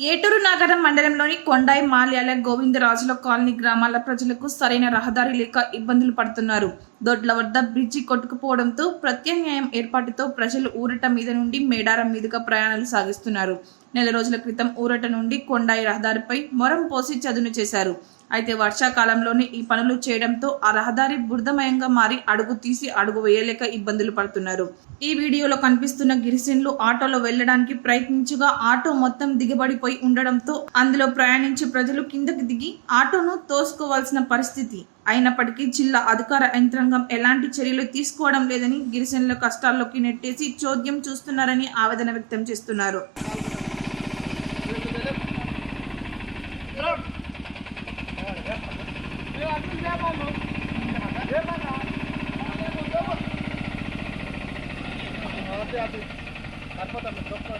ఏటూరు నగరం మండలంలోని కొండాయి మాల్యాల గోవిందరాజుల కాలనీ గ్రామాల ప్రజలకు సరైన రహదారి లేక ఇబ్బందులు పడుతున్నారు. దొడ్ల వద్ద బ్రిడ్జి కొట్టుకుపోవడంతో ప్రత్యామ్నాయం ఏర్పాటుతో ప్రజలు ఊరట మీద నుండి మేడారం మీదుగా ప్రయాణాలు సాగిస్తున్నారు. నెల రోజుల క్రితం ఊరట నుండి కొండాయి రహదారిపై మొరం పోసి చదును చేశారు. అయితే వర్షాకాలంలోనే ఈ పనులు చేయడంతో ఆ రహదారి బురదమయంగా మారి అడుగు తీసి అడుగు వేయలేక ఇబ్బందులు పడుతున్నారు. ఈ వీడియోలో కనిపిస్తున్న గిరిసిన్లు ఆటోలో వెళ్ళడానికి ప్రయత్నించగా ఆటో మొత్తం దిగబడిపోయి ఉండడంతో అందులో ప్రయాణించే ప్రజలు కిందకి దిగి ఆటోను తోసుకోవాల్సిన పరిస్థితి. అయినప్పటికీ జిల్లా అధికార యంత్రాంగం ఎలాంటి చర్యలు తీసుకోవడం లేదని గిరిజనుల కష్టాల్లోకి నెట్టేసి చోద్యం చూస్తున్నారని ఆవేదన వ్యక్తం చేస్తున్నారు. Gracias.